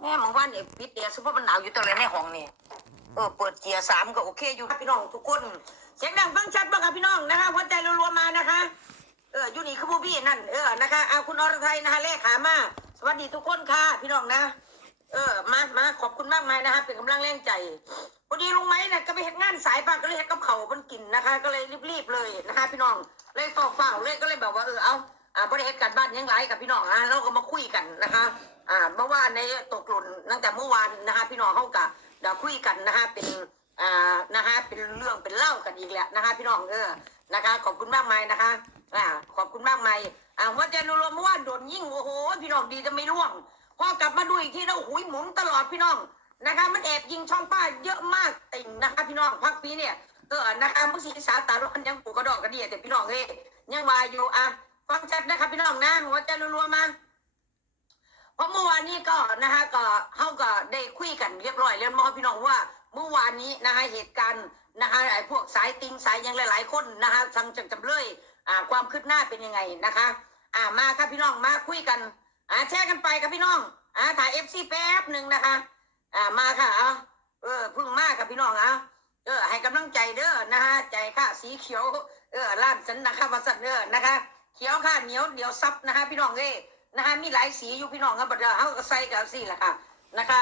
แม่หมองว่าเนี่ยปิดเดียซุปเปอร์มันหนาวอยู่ตัวเลยในห้องนี่เออเปิดเจียร์สามก็โอเคอยู่ครับพี่น้องทุกคน เสียงดังฟังชัดบ้างครับพี่น้องนะคะหัวใจรัวๆมานะคะ เอออยู่นี่คือบูบี้นั่นเออนะคะเอาคุณอรไทยนะคะเลขามาสวัสดีทุกคนค่ะ พี่น้องนะ เออมามาขอบคุณมากมายนะคะเป็นกำลังแรงใจพอดีลุงไม้เนี่ยก็ไปเห็นงานสายปากก็เลยเห็นกับเขามันกินนะคะ ก็เลยรีบๆเลยนะคะ พี่น้องเลยต่อฝ่าเลยก็เลยแบบว่าเออเอาอ่าบริเหตุการบ้านยังไรกับพี่น้องอะเราก็มาคุยกันนะคะ อ่าเมื่อวานในตกหล่นตั้งแต่เมื่อวานนะคะพี่น้องเข้ากะเดี๋ยวคุยกันนะคะเป็นอ่านะคะเป็นเรื่องเป็นเล่ากันอีกแหละนะคะพี่น้องเออนะคะ ขอบคุณมากมายนะคะอ่าขอบคุณมากมายอ่าหัวใจรวมๆเมื่อวานโดนยิ่งโอ้โหพี่น้องดีจะไม่ร่วงพอกลับมาดูอีกทีแล้วหุยหมุนตลอดพี่น้องนะคะ มันแอบยิงช่องป้าเยอะมากติ่งนะคะ พี่น้องพักปีเนี่ยเออนะคะมุสีสาตาล้วนยังปูกระดอกกระเดียแต่พี่น้องเฮ้ยยังวายอยู่อะฟังชัดนะคะพี่น้องนะหัวใจรัวๆมา ราะเมื่อวานนี้ก็นะคะก็เขาก็ได้คุยกันเรียบร้อยแล้วมอพี่น้องว่าเมื่อวานนี้นะคะเหตุการณ์นะคะไอ้พวกสายติงสายยังหลาย ๆ คนนะคะทางจังจำเลยอ่าความคืบหน้าเป็นยังไงนะคะ อ่ามาครับพี่น้องมาคุยกันอ่าแชร์กันไปครับพี่น้องอ่าถ่ายเอฟซีแป๊บหนึ่งนะคะอ่ามาค่ะเอาเออพึ่งมาครับพี่น้องเอาเออให้กำลังใจเด้อนะคะใจค่ะสีเขียวเออล้านสันนะคะมาสันเด้อนะคะ เขียวค่ะเหนียวเดี๋ยวซับนะคะพี่น้องเอ้ นะคะมีหลายสีอยู่พี่น้องครับบัดเดยวเขาใส่กับสีแหละค่ะนะคะ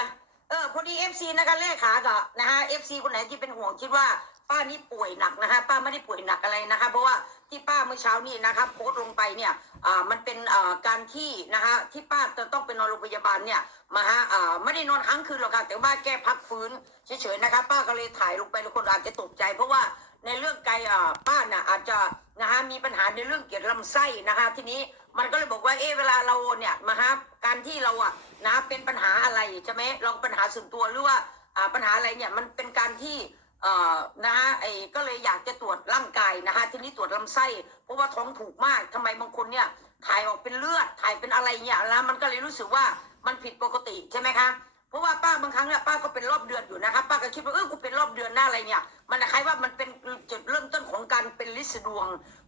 เออพอดีเอฟซีนะคะเลขาก็นะคะเอฟซีคนไหนที่เป็นห่วงคิดว่าป้านี่ป่วยหนักนะคะป้าไม่ได้ป่วยหนักอะไรนะคะเพราะว่าที่ป้าเมื่อเช้านี้นะคะโพสต์ลงไปเนี่ยอ่ามันเป็นอ่าการที่นะคะที่ป้าจะต้องเป็นอนโรงพยาบาลเนี่ยมาฮะอ่าไม่ได้นอนค้างคืนหรอกค่ะแต่ว่าแก้พักฟื้นเฉยๆนะคะป้าก็เลยถ่ายลงไปแล้วคนอาจจะตกใจ เพราะว่าในเรื่องไกลอ่าป้าน่ะอาจจะนะคะมีปัญหาในเรื่องเกี่ยวกับลำไส้นะคะทีนี้ มันก็เลยบอกว่าเออเวลาเราเนี่ยมาฮะการที่เราอะนะเป็นปัญหาอะไรใช่ไหมเราปัญหาส่วนตัวหรือว่าอ่าปัญหาอะไรเนี่ยมันเป็นการที่เอ่อนะฮะไอ้ก็เลยอยากจะตรวจร่างกายนะฮะทีนี้ตรวจลำไส้เพราะว่าท้องถูกมากทำไมบางคนเนี่ยถ่ายออกเป็นเลือดถ่ายเป็นอะไรเนี่ยแล้วมันก็เลยรู้สึกว่ามันผิดปกติใช่ไหมคะ เพราะว่าป้าบางครั้งเนี่ยป้าก็เป็นรอบเดือนอยู่นะคะป้าก็คิดว่าเออกูเป็นรอบเดือนหน้าอะไรเนี่ย มันคล้ายว่ามันเป็นจุดเริ่มต้นของการเป็นลิสดวง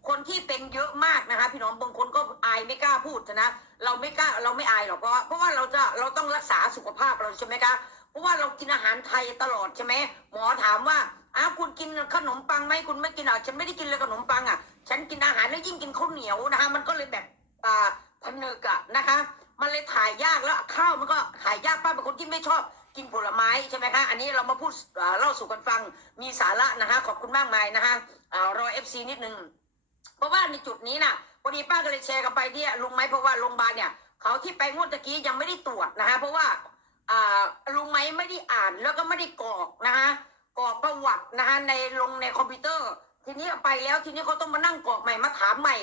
คนที่เป็นเยอะมากนะคะ พี่น้องบางคนก็อายไม่กล้าพูดนะเราไม่กล้าเราไม่อายหรอกเพราะว่าเพราะว่าเราจะเราต้องรักษาสุขภาพเราใช่ไหมคะเพราะว่าเรากินอาหารไทยตลอดใช่ไหมหมอถามว่าอ้าวคุณกินขนมปังไหมคุณไม่กินอะฉันไม่ได้กินเลยขนมปังอะ ฉันกินอาหารแล้วยิ่งกินข้าวเหนียวนะคะมันก็เลยแบบอ่าพันเนกอะนะคะ มันเลยถ่ายยากแล้วข้าวมันก็ถ่ายยากป้าเป็นคนที่ไม่ชอบกินผลไม้ใช่ไหมคะ อันนี้เรามาพูดเล่าสู่กันฟังมีสาระนะคะขอบคุณมากมายนะคะรอเอฟซีนิดนึงเพราะว่าในจุดนี้น่ะพอดีป้าก็เลยแชร์กันไปเนี่ยลุงไหมเพราะว่าโรงพยาบาลเนี่ยเขาที่ไปงวดตะกี้ยังไม่ได้ตรวจนะคะเพราะว่าลุงไหมไม่ได้อ่านแล้วก็ไม่ได้กรอกนะคะกรอกประวัตินะคะในลงในคอมพิวเตอร์ ทีนี้ไปแล้วทีนี้เขาต้องมานั่งกรอกใหม่มาถามใหม่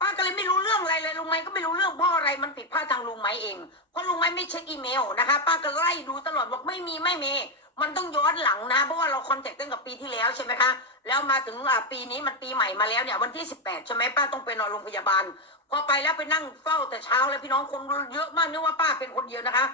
ป้าก็เลยไม่รู้เรื่องอะไรเลยลุงไหมก็ไม่รู้เรื่องเพราะอะไรมันผิดพลาดทางลุงไหมเองเพราะลุงไหมไม่เช็คอีเมลนะคะ ป้าก็ไล่ดูตลอดบอกไม่มีไม่มีมันต้องย้อนหลังนะเพราะว่าเราคอนแทคตั้งกับปีที่แล้วใช่ไหมคะแล้วมาถึงปีนี้มันปีใหม่มาแล้วเนี่ยวันที่ 18 ใช่ไหมป้าต้องไปนอนโรงพยาบาล พอไปแล้วไปนั่งเฝ้าแต่เช้าเลยพี่น้องคนเยอะมากนึกว่าป้าเป็นคนเดียวนะคะ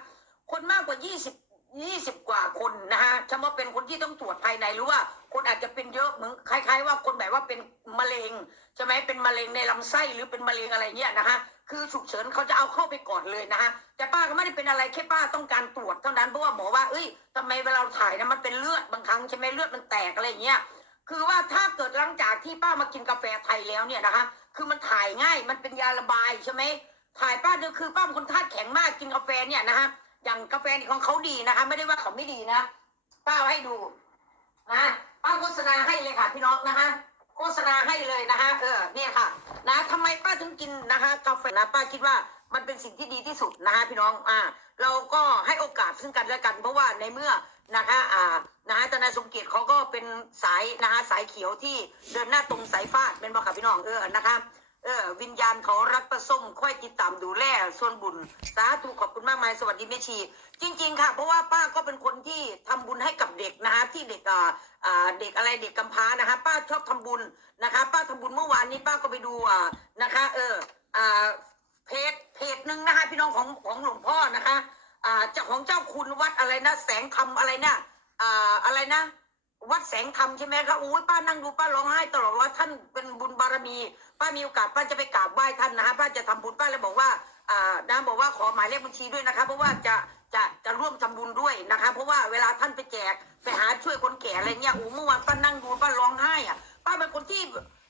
คนมากกว่า 20 20 กว่าคนนะคะเฉพาะเป็นคนที่ต้องตรวจภายในหรือว่าคนอาจจะเป็นเยอะเหมือนคล้าย ๆ ว่าคนแบบว่าเป็นมะเร็งใช่ไหมเป็นมะเร็งในลำไส้หรือเป็นมะเร็งอะไรเนี่ยนะคะคือฉุกเฉินเขาจะเอาเข้าไปก่อนเลยนะคะแต่ป้าก็ไม่ได้เป็นอะไรแค่ป้าต้องการตรวจเท่านั้นเพราะว่าหมอว่าเอ้ยทำไมเวลาถ่ายนะมันเป็นเลือดบางครั้งใช่ไหมเลือดมันแตกอะไรเงี้ยคือว่าถ้าเกิดหลังจากที่ป้ามากินกาแฟไทยแล้วเนี่ยนะคะ คือมันถ่ายง่ายมันเป็นยาระบายใช่ไหมถ่ายป้าเนี่ยคือป้าเป็นคนธาตุแข็งมากกินกาแฟเนี่ยนะคะ อย่างกาแฟนี่ของเขาดีนะคะ ไม่ได้ว่าเขาไม่ดีนะป้าให้ดูนะป้าโฆษณาให้เลยค่ะ พี่น้องนะคะ โฆษณาให้เลยนะคะเออเนี่ยค่ะ นะทำไมป้าถึงกินนะคะ กาแฟนะป้าคิดว่ามันเป็นสิ่งที่ดีที่สุดนะคะพี่น้องอ่าเราก็ให้โอกาสซึ่งกันและกัน เพราะว่าในเมื่อนะคะอ่านะฮะทนายสมเกียรติเขาก็เป็นสายนะคะสายเขียวที่เดินหน้าตรงสายฟาดเป็นบ่ค่ะพี่น้องเออนะคะ เออวิญญาณเขารักประส้มค่อยติดตามดูแลส่วนบุญสาธุขอบคุณมากมายสวัสดีแม่ชี จริง ๆ ค่ะ เพราะว่าป้าก็เป็นคนที่ทำบุญให้กับเด็กนะคะที่เด็กอ่าอ่าเด็กอะไรเด็กกำพร้านะคะ ป้าชอบทำบุญนะคะ ป้าทำบุญเมื่อวานนี้ป้าก็ไปดูอ่านะคะ เอออ่าเพจเพจหนึ่งนะคะพี่น้องของของหลวงพ่อนะคะอ่าเจ้าของเจ้าคุณวัดอะไรนะ แสงธรรมอะไรนะอ่าอะไรนะ วัดแสงธรรมใช่ไหมครับโอ้ยป้านั่งดูป้าร้องไห้ตลอดว่าท่านเป็นบุญบารมี ป้ามีโอกาสป้าจะไปกราบไหว้ท่านนะฮะป้าจะทำบุญป้าเลยบอกว่าอ่านะบอกว่าขอหมายเลขบัญชีด้วยนะคะ เพราะว่าจะจะจะร่วมทำบุญด้วยนะคะ เพราะว่าเวลาท่านไปแจกไปหาช่วยคนแก่อะไรเงี้ยโอ้เมื่อวานป้านั่งดูป้าร้องไห้อะป้าเป็นคนที่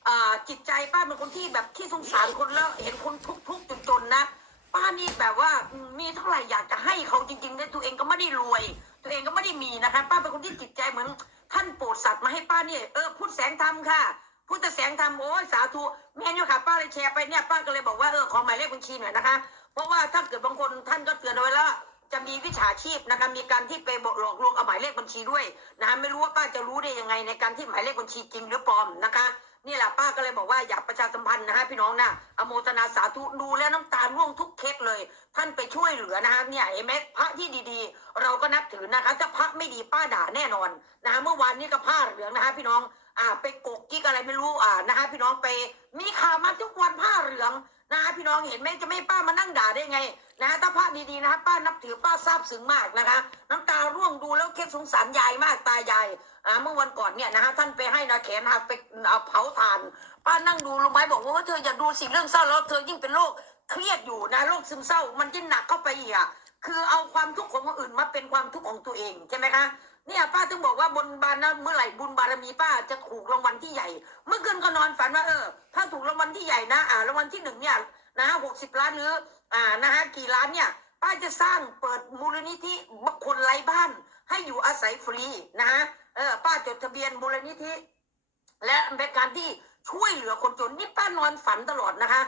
อ่าจิตใจป้าเป็นคนที่แบบที่สงสารคนแล้วเห็นคนทุกทุกข์จนนะ ป้านี่แบบว่ามีเท่าไหร่อยากจะให้เขาจริงๆแต่ตัวเองก็ไม่ได้รวย ตัวเองก็ไม่ได้มีนะคะ ป้าเป็นคนที่จิตใจเหมือน ท่านโปรดสัตว์มาให้ป้าเนี่ยเออพูดแสงธรรมค่ะพูดแต่แสงธรรมโอ้ยสาธุแม่นอยู่ค่ะป้าเลยแชร์ไปเนี่ยป้าก็เลยบอกว่าเออขอหมายเลขบัญชีหน่อยนะคะ เพราะว่าถ้าเกิดบางคนท่านก็เตือนเอาไว้แล้วจะมีวิชาชีพนะคะมีการที่ไปบอกหลอกลวงเอาหมายเลขบัญชีด้วยนะคะไม่รู้ว่าป้าจะรู้ได้ยังไงในการที่หมายเลขบัญชีจริงหรือปลอมนะคะ นี่แหละป้าก็เลยบอกว่าอยากประชาสัมพันธ์นะฮะพี่น้องนะอโมตนาสาธุดูแล้วน้ำตาร่วงทุกเคสเลย ท่านไปช่วยเหลือนะฮะเนี่ยเห็นไหมพระที่ดีๆ เราก็นับถือนะคะถ้าพระไม่ดีป้าด่าแน่นอนนะฮะเมื่อวานนี้ก็ผ้าเหลืองนะฮะพี่น้องอ่าไปกกกิ๊กอะไรไม่รู้อ่านะฮะพี่น้องไปมีข่าวมาทุกวันผ้าเหลือง นะฮะพี่น้องเห็นไหมจะไม่ป้ามานั่งด่าได้ไงนะฮะถ้าพระดีๆนะฮะป้านับถือป้าซาบซึ้งมากนะคะ น้ำตาร่วงดูแล้วเคสสงสารยายมากตายายอ่าเมื่อวันก่อนเนี่ยนะฮะท่านไปให้นาแขนหักไปเผาถ่าน ป้านั่งดูรู้ไหมบอกว่าเธออย่าดูสิเรื่องเศร้าแล้วเธอยิ่งเป็นโรคเครียดอยู่นะโรคซึมเศร้ามันยิ่งหนักเข้าไปอีกอะคือเอาความทุกข์ของคนอื่นมาเป็นความทุกข์ของตัวเองใช่ไหมคะ เนี่ยป้าถึงบอกว่าบนบานนะเมื่อไหร่บุญบารมีป้าจะถูกรางวัลที่ใหญ่ เมื่อคืนก็นอนฝันว่าเออ ถ้าถูกรางวัลที่ใหญ่นะอ่ารางวัลที่หนึ่งเนี่ยนะฮะหกสิบล้านหรืออ่านะฮะกี่ล้านเนี่ย ป้าจะสร้างเปิดมูลนิธิคนไร้บ้าน ให้อยู่อาศัยฟรีนะฮะเออป้าจดทะเบียนมูลนิธิ และเป็นการที่ช่วยเหลือคนจนนี่ป้านอนฝันตลอดนะคะ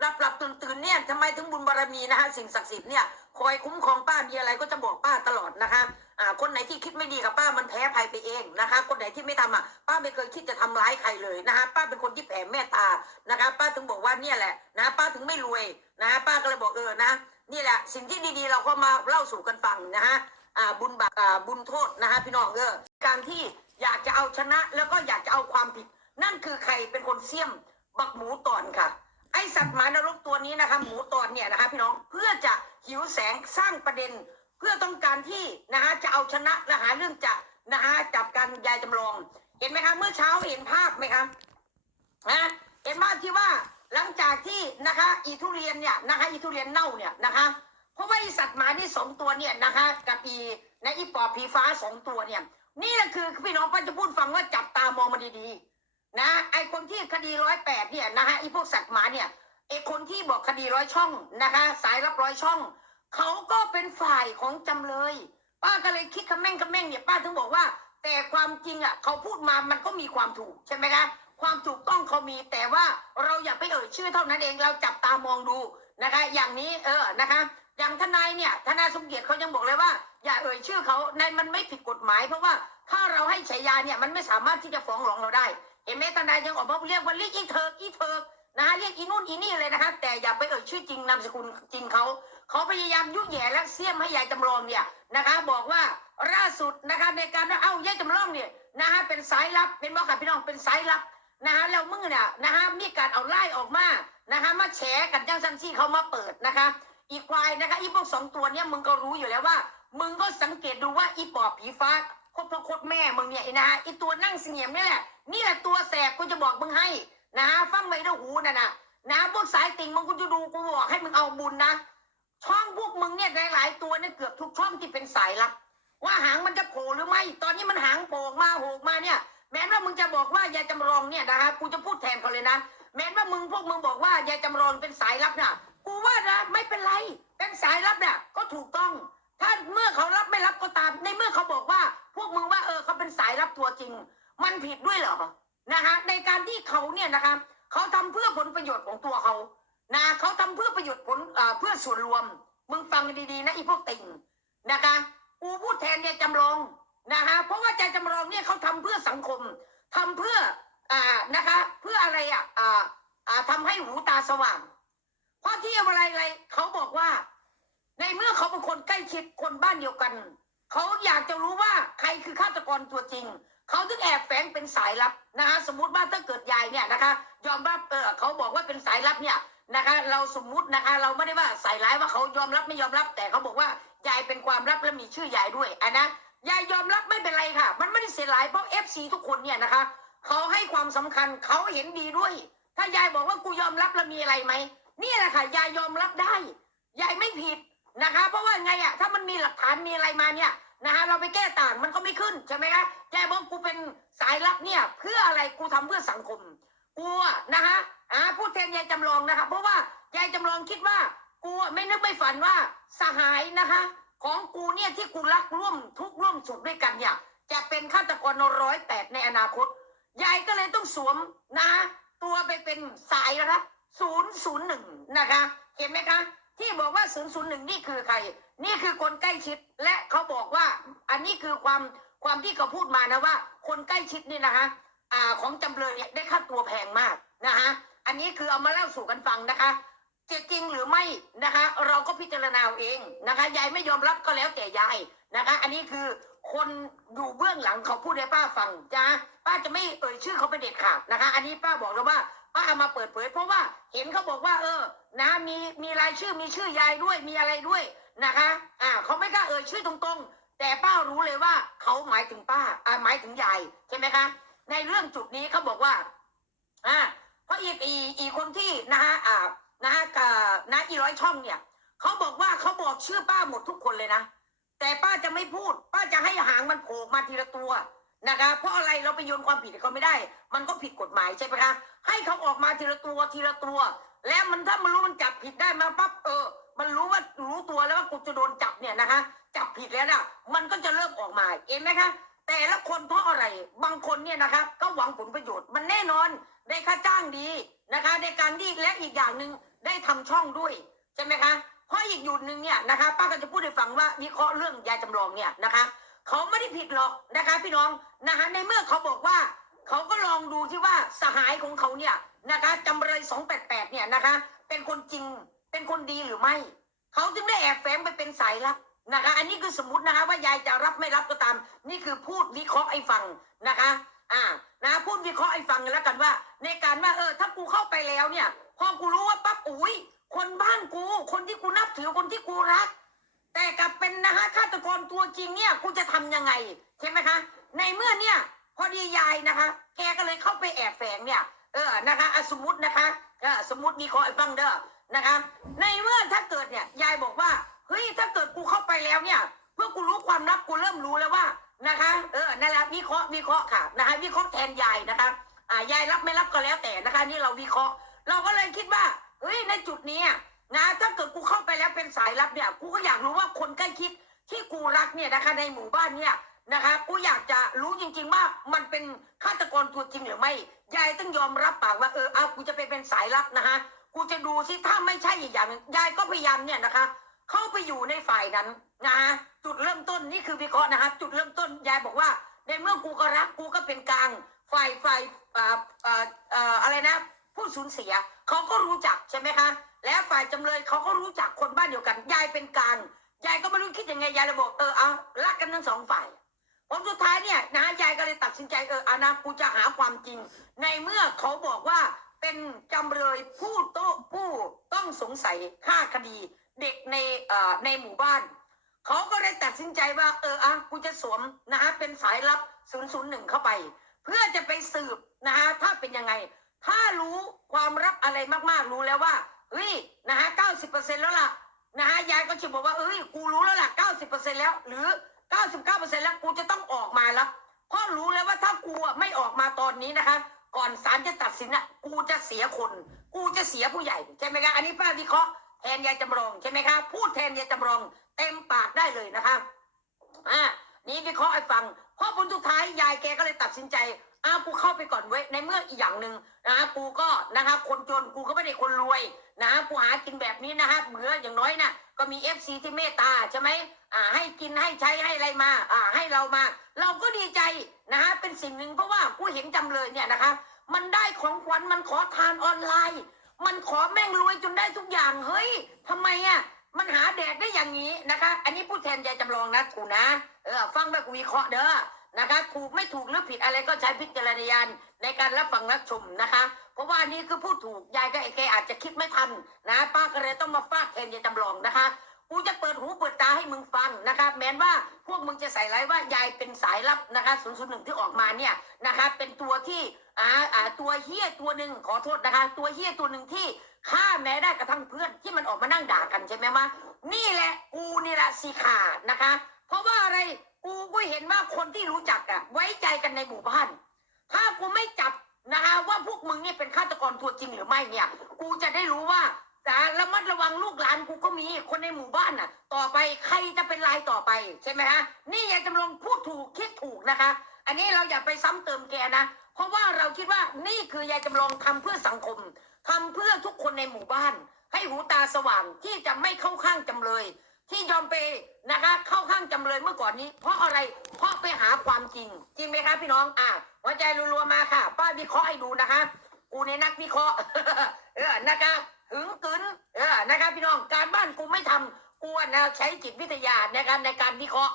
หลับหลับตื่นตื่นเนี่ยทำไมถึงบุญบารมีนะคะสิ่งศักดิ์สิทธิ์เนี่ยคอยคุ้มครองป้ามีอะไรก็จะบอกป้าตลอดนะคะ อ่าคนไหนที่คิดไม่ดีกับป้ามันแพ้ภัยไปเองนะคะ คนไหนที่ไม่ทำอะป้าไม่เคยคิดจะทำร้ายใครเลยนะคะ ป้าเป็นคนที่แผ่เมตตานะคะ ป้าถึงบอกว่าเนี่ยแหละนะ ป้าถึงไม่รวยนะ ป้าก็เลยบอกเออนะนี่แหละ สิ่งที่ดีๆ เราก็มาเล่าสู่กันฟังนะฮะอ่าบุญบาปอ่าบุญโทษนะฮะพี่น้องเออการที่อยากจะเอาชนะแล้วก็อยากจะเอาความผิด นั่นคือใครเป็นคนเสี่ยมบักหมูตอนค่ะ ไอสัตว์หมายนรกตัวนี้นะคะหมูตอนเนี่ยนะคะพี่น้องเพื่อจะหิวแสงสร้างประเด็น เพื่อต้องการที่นะคะจะเอาชนะและหาเรื่องจะนะคะจับการยายจำลอง เห็นไหมคะเมื่อเช้าเห็นภาพไหมคะนะเห็นภาพที่ว่าหลังจากที่นะคะอีทุเรียนเนี่ยนะคะอีทุเรียนเน่าเนี่ยนะคะเพราะว่าไอสัตว์หมานี่สองตัวเนี่ยนะคะกับอีนะอีปอบผีฟ้าสองตัวเนี่ย นี่แหละคือพี่น้องป้าจะพูดฟังว่าจับตามองมาดีๆนะไอคนที่คดีร้อยแปดเนี่ยนะคะไอพวกสัตว์หมาเนี่ยไอคนที่บอกคดีร้อยช่องนะคะ สายรับร้อยช่อง เขาก็เป็นฝ่ายของจำเลย ป้าก็เลยคิดคำแม่งคำแม่งเนี่ยป้าถึงบอกว่า แต่ความจริงอะเขาพูดมามันก็มีความถูกใช่ไหมคะความถูกต้องเขามีแต่ว่าเราอย่าไปเอ่ยชื่อเท่านั้นเองเราจับตามองดูนะคะ อย่างนี้เออนะคะอย่างทนายเนี่ยทนายสมเกียรติเขายังบอกเลยว่า อย่าเอ่ยชื่อเขาในมันไม่ผิดกฎหมาย เพราะว่าถ้าเราให้ฉายาเนี่ยมันไม่สามารถที่จะฟ้องร้องเราได้เห็นไหมทนายยังออกมาเรียกว่าเรียกอีเถิกอีเถิก นะฮะเรียกอีนู่นอีนี่เลยนะคะแต่อย่าไปเอ่ยชื่อจริงนามสกุลจริงเขาเขาพยายามยุแย่และเสี้ยมให้ยายจำลองเนี่ยนะคะ บอกว่าล่าสุดนะคะในการเอ้ายายจำลองเนี่ยนะฮะเป็นสายลับเป็นบอกกับพี่น้องเป็นสายลับนะฮะแล้วมึงเนี่ยนะฮะมีการเอาไล่ออกมานะคะมาแฉกันจังซันซี่เขามาเปิดนะคะ อีควายนะคะอีพวกสองตัวเนี่ยมึงก็รู้อยู่แล้วว่า มึงก็สังเกตดูว่าอีปอบผีฟ้าโคตรพ่อโคตรแม่มึงเนี่ยนะฮะอีตัวนั่งเสี่ยมนี่แหละนี่แหละตัวแสบกูจะบอกมึงให้ นะฟังไม่ได้หูนะนะนะพวกสายติ่งมึงกูจะดูกูบอกให้มึงเอาบุญนะช่องพวกมึงเนี่ยหลายๆตัวเนี่ยเกือบทุกช่องที่เป็นสายลับว่าหางมันจะโผล่หรือไม่ ตอนนี้มันหางโผล่มาโผล่ออกมาเนี่ย แม้ว่ามึงจะบอกว่ายายจำลองเนี่ยนะคะกูจะพูดแทนเขาเลยนะแม้ว่ามึงพวกมึงบอกว่ายายจำลองเป็นสายลับน่ะ กูว่านะไม่เป็นไรเป็นสายลับเนี่ยก็ถูกต้อง ถ้าเมื่อเขารับไม่รับก็ตาม ในเมื่อเขาบอกว่า พวกมึงว่าเออเขาเป็นสายลับตัวจริง มันผิดด้วยเหรอ นะคะในการที่เขาเนี่ยนะคะเขาทำเพื่อผลประโยชน์ของตัวเขานะเขาทำเพื่อประโยชน์ผลเพื่อส่วนรวม มึงฟังดีๆนะอีพวกติ่งนะคะกูพูดแทนยายจำลองนะคะเพราะว่ายายจำลองเนี่ยเขาทำเพื่อสังคมทำเพื่ออ่านะคะ เพื่ออะไรอะอ่าอ่าทำให้หูตาสว่างเพราะที่อะไรอะไรเขาบอกว่า ในเมื่อเขาเป็นคนใกล้ชิดคนบ้านเดียวกัน เขาอยากจะรู้ว่าใครคือฆาตกรตัวจริง เขาถึงแอบแฝงเป็นสายลับนะคะสมมติว่าถ้าเกิดยายเนี่ยนะคะ ยอมรับเออเขาบอกว่าเป็นสายลับเนี่ยนะคะ เราสมมุตินะคะ เราไม่ได้ว่าใส่ร้ายว่าเขายอมรับไม่ยอมรับ แต่เขาบอกว่ายายเป็นความลับและมีชื่อยายด้วยอันนะยายยอมรับไม่เป็นไรค่ะ มันไม่ได้เสียหลายเพราะเอฟซีทุกคนเนี่ยนะคะเขาให้ความสำคัญเขาเห็นดีด้วย ถ้ายายบอกว่ากูยอมรับแล้วมีอะไรไหมนี่แหละค่ะยายยอมรับได้ยายไม่ผิดนะคะ เพราะว่าไงอะถ้ามันมีหลักฐานมีอะไรมาเนี่ย นะคะเราไปแก้ต่างมันก็ไม่ขึ้นใช่ไหมคะยายบอกกูเป็นสายลับเนี่ย เพื่ออะไรกูทำเพื่อสังคมกูนะคะอ่าพูดแทนยายจำลองนะคะเพราะว่ายายจำลองคิดว่ากูไม่นึกไม่ฝันว่าสหายนะคะ ของกูเนี่ยที่กูรักร่วมทุกร่วมสุขด้วยกันเนี่ยจะเป็นฆาตกรร้อยแปดในอนาคตยายก็เลยต้องสวมนะ ตัวไปเป็นสายรับศูนย์ศูนย์หนึ่งนะคะ เห็นไหมคะ ที่บอกว่าศูนย์ศูนย์หนึ่งนี่คือใคร นี่คือคนใกล้ชิดและเขาบอกว่า อันนี้คือความความที่เขาพูดมานะว่า คนใกล้ชิดนี่นะคะอ่าของจำเลยเนี่ยได้ค่าตัวแพงมากนะคะอันนี้คือเอามาเล่าสู่กันฟังนะคะจะจริงหรือไม่นะคะ เราก็พิจารณาเองนะคะยายไม่ยอมรับก็แล้วแต่ยายนะคะ อันนี้คือคนอยู่เบื้องหลังเขาพูดให้ป้าฟังจ้าป้าจะไม่เอ่ยชื่อเขาเป็นเด็ดขาดนะคะ อันนี้ป้าบอกแล้วว่าป้าเอามาเปิดเผยเพราะว่าเห็นเขาบอกว่า เออ นะมีมีรายชื่อมีชื่อยายด้วยมีอะไรด้วย นะคะอ่าเขาไม่กล้าเอ่ยชื่อตรงๆ แต่ป้ารู้เลยว่าเขาหมายถึงป้าอ่าหมายถึงยายใช่ไหมคะ ในเรื่องจุดนี้เขาบอกว่าอ่าเพราะอีกอีอีกคนที่นะฮะอ่านะฮะกับนะอีร้อยช่องเนี่ยเขาบอกว่าเขาบอกชื่อป้าหมดทุกคนเลยนะแต่ป้าจะไม่พูด ป้าจะให้หางมันโผล่มาทีละตัวนะคะเพราะอะไรเราไปโยนความผิดให้เขาไม่ได้ มันก็ผิดกฎหมายใช่ไหมคะให้เขาออกมาทีละตัวทีละตัว แล้วมันถ้ามันรู้มันจับผิดได้มาปั๊บเออ มันรู้ว่ารู้ตัวแล้วว่ากูจะโดนจับเนี่ยนะคะจับผิดแล้วน่ะมันก็จะเริ่มออกมาเห็นไหมคะ แต่ละคนเพราะอะไรบางคนเนี่ยนะคะ ก็หวังผลประโยชน์มันแน่นอนได้ค่าจ้างดีนะคะในการที่และอีกอย่างหนึ่งได้ทำช่องด้วยใช่ไหมคะเพราะอีกหยุดหนึ่งเนี่ยนะคะ ป้าก็จะพูดให้ฟังว่าวิเคราะห์เรื่องยายจำลองเนี่ยนะคะเขาไม่ได้ผิดหรอกนะคะ พี่น้องนะคะในเมื่อเขาบอกว่าเขาก็ลองดูที่ว่าสหายของเขาเนี่ยนะคะจำเลยสองแปดแปดเนี่ยนะคะ เป็นคนจริง เป็นคนดีหรือไม่ เขาจึงได้แอบแฝงไปเป็นสายลับนะคะ อันนี้คือสมมตินะคะ ว่ายายจะรับไม่รับก็ตาม นี่คือพูดวิเคราะห์ไอ้ฟังนะคะ อ่านะพูดวิเคราะห์ไอ้ฟังแล้วกันว่า ในการว่าเออ ถ้ากูเข้าไปแล้วเนี่ยพอกูรู้ว่าปั๊บอุ้ยคนบ้านกู คนที่กูนับถือคนที่กูรัก แต่กลับเป็นนะคะฆาตกรตัวจริงเนี่ยกูจะทำยังไงใช่ไหมคะ ในเมื่อเนี่ยพอดียายนะคะ แกก็เลยเข้าไปแอบแฝงเนี่ย เออนะคะอะสมมตินะคะเออสมมติมีขอไอ้ฟังเด้อ นะคะ ในเมื่อถ้าเกิดเนี่ยยายบอกว่าเฮ้ยถ้าเกิดกูเข้าไปแล้วเนี่ยเพื่อกูรู้ความลับกูเริ่มรู้แล้วว่านะคะเออนั่นแหละวิเคราะห์วิเคราะห์ค่ะนะคะวิเคราะห์แทนยายนะคะอ่ายายรับไม่รับก็แล้วแต่นะคะนี่เราวิเคราะห์ เราก็เลยคิดว่าเฮ้ยในจุดนี้นะถ้าเกิดกูเข้าไปแล้วเป็นสายลับเนี่ยกูก็อยากรู้ว่าคนใกล้ชิดที่กูรักเนี่ยนะคะในหมู่บ้านเนี่ยนะคะกูอยากจะรู้จริง ๆ ว่ามันเป็นฆาตกรตัวจริงหรือไม่ยายต้องยอมรับปากว่าเออเอากูจะไปเป็นสายลับนะคะ กูจะดูซิถ้าไม่ใช่อีกอย่างหนึ่งยายก็พยายามเนี่ยนะคะ เข้าไปอยู่ในฝ่ายนั้นนะฮะจุดเริ่มต้นนี่คือวิเคราะห์นะคะจุดเริ่มต้นยายบอกว่า ในเมื่อกูก็รักกูก็เป็นกลางฝ่ายฝ่ายอ่อเอ่อเอ่ออะไรนะ ผู้สูญเสียเขาก็รู้จักใช่ไหมคะและฝ่ายจำเลยเขาก็รู้จักคนบ้านเดียวกันยายเป็นกลางยายก็ไม่รู้คิดยังไงยายเลยบอกเออเอารักกันทั้งสองฝ่ายผลสุดท้ายเนี่ยนะยายก็เลยตัดสินใจเอออานะกูจะหาความจริง ในเมื่อเขาบอกว่า เป็นจำเลยผู้โตผู้ต้องสงสัยฆ่าคดี เด็กในในหมู่บ้าน เขาก็เลยตัดสินใจว่าเอออะกูจะสวมนะฮะเป็นสายลับ 001 เข้าไป เพื่อจะไปสืบนะฮะถ้าเป็นยังไง ถ้ารู้ความลับอะไรมากๆรู้แล้วว่าเฮ้ยนะฮะ90%แล้วล่ะนะฮะยายก็จะบอกว่าเอ้ยกูรู้แล้วล่ะ90%แล้ว หรือ99%แล้วกูจะต้องออกมาแล้วเพราะรู้แล้วว่าถ้ากูไม่ออกมาตอนนี้นะคะ ก่อนศาลจะตัดสินอะ กูจะเสียคน กูจะเสียผู้ใหญ่ใช่ไหมคะอันนี้ป้าวิเคราะห์แทนยายจำลองใช่ไหมคะพูดแทนยายจำลองเต็มปากได้เลยนะคะอ่านี่วิเคราะห์ให้ฟังเพราะผลสุดท้ายยายแกก็เลยตัดสินใจอ้าวกูเข้าไปก่อนเว้ยในเมื่ออีกอย่างหนึ่งนะฮะกูก็นะคะคนจนกูก็ไม่ได้คนรวยนะฮะกูหากินแบบนี้นะฮะเหมืออย่างน้อยนะก็มีเอฟซีที่เมตตาใช่ไหมอ่าให้กินให้ใช้ให้อะไรมาอ่าให้เรามา เราก็ดีใจนะฮะเป็นสิ่งหนึ่งเพราะว่ากูเห็นจำเลยเนี่ยนะคะ มันได้ของขวัญมันขอทานออนไลน์ มันขอแม่งรวยจนได้ทุกอย่างเฮ้ยทำไมอะมันหาแดกได้อย่างนี้นะคะ อันนี้พูดแทนยายจำลองนะกูนะเออฟังแบบกูวิเคราะห์เด้อนะคะถูกไม่ถูกหรือผิดอะไรก็ใช้พิจารณญาณในการรับฟังรับชมนะคะ เพราะว่านี่คือพูดถูกยายก็ไอ้แกอาจจะคิดไม่ทันนะ ป้าก็เลยต้องมาฟาดแทนยายจำลองนะคะ กูจะเปิดหูเปิดตาให้มึงฟังนะคะแม้นว่าพวกมึงจะใส่ไรว่ายายเป็นสายลับนะคะ001ที่ออกมาเนี่ยนะคะเป็นตัวที่อ่าอ่าตัวเฮี้ยตัวหนึ่งขอโทษนะคะ ตัวเฮี้ยตัวหนึ่งที่ฆ่าแม้ได้กระทั่งเพื่อนที่มันออกมานั่งด่ากันใช่ไหมวะนี่แหละกูนี่แหละสีขาดนะคะ เพราะว่าอะไรกูก็เห็นว่าคนที่รู้จักอะไว้ใจกันในหมู่บ้าน ถ้ากูไม่จับนะคะว่าพวกมึงนี่เป็นฆาตกรตัวจริงหรือไม่เนี่ย กูจะได้รู้ว่า แต่ระมัดระวังลูกหลานกูก็มีคนในหมู่บ้านน่ะ ต่อไปใครจะเป็นรายต่อไปใช่ไหมฮะนี่ยายจำลองพูดถูกคิดถูกนะคะ อันนี้เราอย่าไปซ้ำเติมแกนะ เพราะว่าเราคิดว่านี่คือยายจำลองทำเพื่อสังคมทำเพื่อทุกคนในหมู่บ้าน ให้หูตาสว่างที่จะไม่เข้าข้างจำเลย ที่ยอมไปนะคะ เข้าข้างจำเลยเมื่อก่อนนี้ เพราะอะไรเพราะไปหาความจริง จริงไหมคะพี่น้องอะหัวใจรัวๆมาค่ะ ป้าวิเคราะห์ให้ดูนะคะ กูในนักวิเคราะห์เออนะคะ หึงกึนเออนะคะพี่น้องการบ้านกูไม่ทำกูนะใช้จิตวิทยาในการในการวิเคราะห์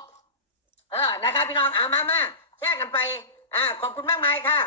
เออนะคะพี่น้องอ่ามามาแชร์กันไป อ่าขอบคุณมากมายค่ะ